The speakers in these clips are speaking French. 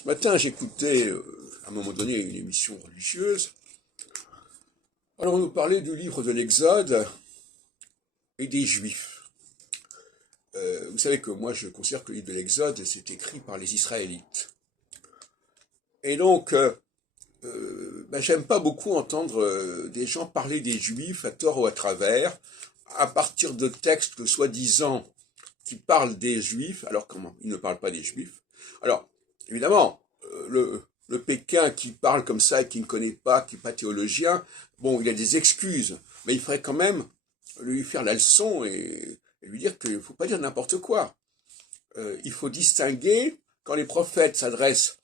Ce matin, j'écoutais à un moment donné une émission religieuse. Alors on nous parlait du livre de l'Exode et des Juifs. Vous savez que moi je considère que le livre de l'Exode c'est écrit par les Israélites. Et donc, j'aime pas beaucoup entendre des gens parler des Juifs à tort ou à travers, à partir de textes soi-disant qui parlent des Juifs, alors comment ils ne parlent pas des Juifs. Alors, évidemment, le Pékin qui parle comme ça et qui ne connaît pas, qui n'est pas théologien, bon, il a des excuses, mais il faudrait quand même lui faire la leçon et lui dire qu'il ne faut pas dire n'importe quoi. Il faut distinguer, quand les prophètes s'adressent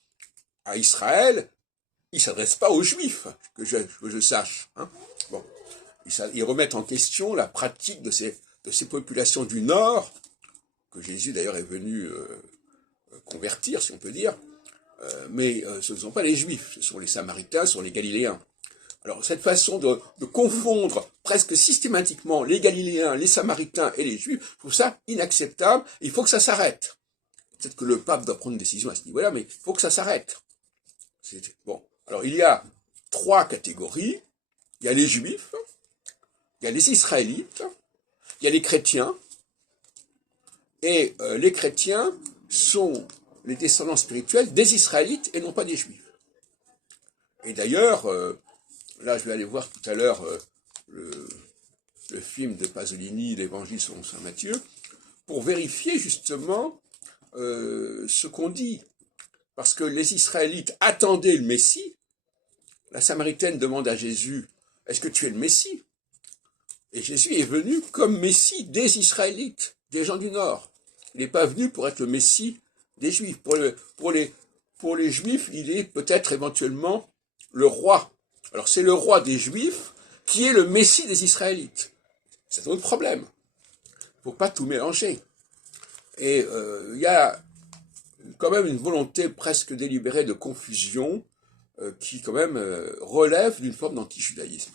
à Israël, ils ne s'adressent pas aux Juifs, que je sache. Hein. Bon, ils remettent en question la pratique de ces populations du Nord, que Jésus d'ailleurs est venu convertir, si on peut dire, mais ce ne sont pas les Juifs, ce sont les Samaritains, ce sont les Galiléens. Alors cette façon de confondre presque systématiquement les Galiléens, les Samaritains et les Juifs, je trouve ça inacceptable, il faut que ça s'arrête. Peut-être que le pape doit prendre une décision à ce niveau-là, mais il faut que ça s'arrête. Bon, alors il y a trois catégories, il y a les Juifs, il y a les Israélites, il y a les chrétiens, et les chrétiens sont les descendants spirituels des Israélites et non pas des Juifs. Et d'ailleurs, là je vais aller voir tout à l'heure le film de Pasolini, l'Évangile selon saint Matthieu, pour vérifier justement ce qu'on dit. Parce que les Israélites attendaient le Messie. La Samaritaine demande à Jésus, est-ce que tu es le Messie? Et Jésus est venu comme Messie des Israélites, des gens du Nord. Il n'est pas venu pour être le Messie des Juifs. Pour les Juifs, il est peut-être éventuellement le roi. Alors c'est le roi des Juifs qui est le Messie des Israélites. C'est un autre problème. Il ne faut pas tout mélanger. Et il y a quand même une volonté presque délibérée de confusion qui quand même relève d'une forme d'antijudaïsme.